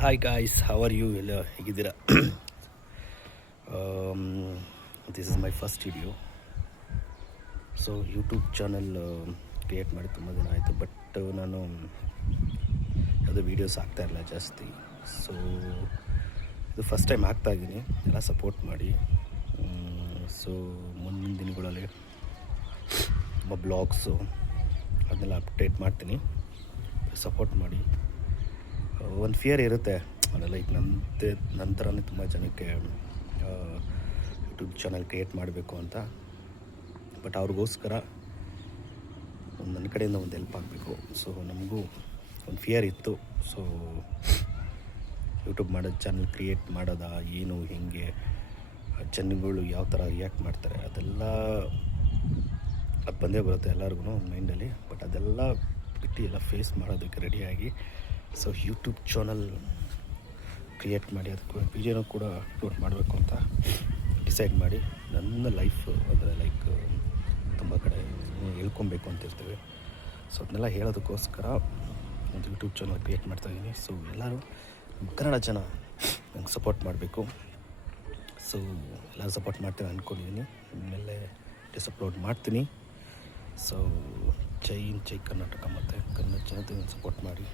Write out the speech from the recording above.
Hi guys, how are you? ಎಲ್ಲ ಹೇಗಿದ್ದೀರಾ? This is my first video. So YouTube channel create ಮಾಡಿ ತುಂಬ ದಿನ ಆಯಿತು, ಬಟ್ ನಾನು ಯಾವುದೋ ವೀಡಿಯೋಸ್ ಹಾಕ್ತಾಯಿರಲಿಲ್ಲ ಜಾಸ್ತಿ. ಸೊ ಇದು ಫಸ್ಟ್ ಟೈಮ್ ಹಾಕ್ತಾಯಿದ್ದೀನಿ. ಎಲ್ಲ ಸಪೋರ್ಟ್ ಮಾಡಿ. ಸೊ ಮುಂದಿನ ದಿನಗಳಲ್ಲಿ ತುಂಬ ಬ್ಲಾಗ್ಸು ಅದನ್ನೆಲ್ಲ ಅಪ್ಡೇಟ್ ಮಾಡ್ತೀನಿ. ಸಪೋರ್ಟ್ ಮಾಡಿ. ಒಂದು ಫಿಯರ್ ಇರುತ್ತೆ, ಅದೆಲ್ಲ ಈಗ ನನ್ನ ಥರನೇ ತುಂಬ ಜನಕ್ಕೆ ಯೂಟ್ಯೂಬ್ ಚಾನಲ್ ಕ್ರಿಯೇಟ್ ಮಾಡಬೇಕು ಅಂತ. ಬಟ್ ಅವ್ರಿಗೋಸ್ಕರ ನನ್ನ ಕಡೆಯಿಂದ ಒಂದು ಹೆಲ್ಪ್ ಆಗಬೇಕು. ಸೊ ನಮಗೂ ಒಂದು ಫಿಯರ್ ಇತ್ತು. ಸೊ ಯೂಟ್ಯೂಬ್ ಮಾಡೋದು, ಚಾನಲ್ ಕ್ರಿಯೇಟ್ ಮಾಡೋದಾ, ಏನು, ಹೇಗೆ, ಜನಗಳು ಯಾವ ಥರ ರಿಯಾಕ್ಟ್ ಮಾಡ್ತಾರೆ, ಅದೆಲ್ಲ ಅದು ಬಂದೇ ಬರುತ್ತೆ ಎಲ್ಲರಿಗೂ ಮೈಂಡಲ್ಲಿ. ಬಟ್ ಅದೆಲ್ಲ ಬಿಟ್ಟು ಎಲ್ಲ ಫೇಸ್ ಮಾಡೋದಕ್ಕೆ ರೆಡಿಯಾಗಿ ಸೊ ಯೂಟ್ಯೂಬ್ ಚಾನಲ್ ಕ್ರಿಯೇಟ್ ಮಾಡಿ ಅದಕ್ಕೆ ವಿಡಿಯೋನೂ ಕೂಡ ಅಪ್ಲೋಡ್ ಮಾಡಬೇಕು ಅಂತ ಡಿಸೈಡ್ ಮಾಡಿ, ನನ್ನ ಲೈಫ್ ಅಂದರೆ ಲೈಕ್ ತುಂಬ ಕಡೆ ಹೇಳ್ಕೊಬೇಕು ಅಂತಿರ್ತೀವಿ. ಸೊ ಅದನ್ನೆಲ್ಲ ಹೇಳೋದಕ್ಕೋಸ್ಕರ ಒಂದು ಯೂಟ್ಯೂಬ್ ಚಾನಲ್ ಕ್ರಿಯೇಟ್ ಮಾಡ್ತಾಯಿದ್ದೀನಿ. ಸೊ ಎಲ್ಲರೂ ಕನ್ನಡ ಜನ ನಂಗೆ ಸಪೋರ್ಟ್ ಮಾಡಬೇಕು. ಸೊ ಎಲ್ಲರೂ ಸಪೋರ್ಟ್ ಮಾಡ್ತೀನಿ ಅಂದ್ಕೊಂಡಿದ್ದೀನಿ. ಆಮೇಲೆ ವಿಡಿಯೋಸ್ ಅಪ್ಲೋಡ್ ಮಾಡ್ತೀನಿ. ಸೊ ಜೈ ಕರ್ನಾಟಕ ಮತ್ತು ಕನ್ನಡ ಜನತೆ ಸಪೋರ್ಟ್ ಮಾಡಿ.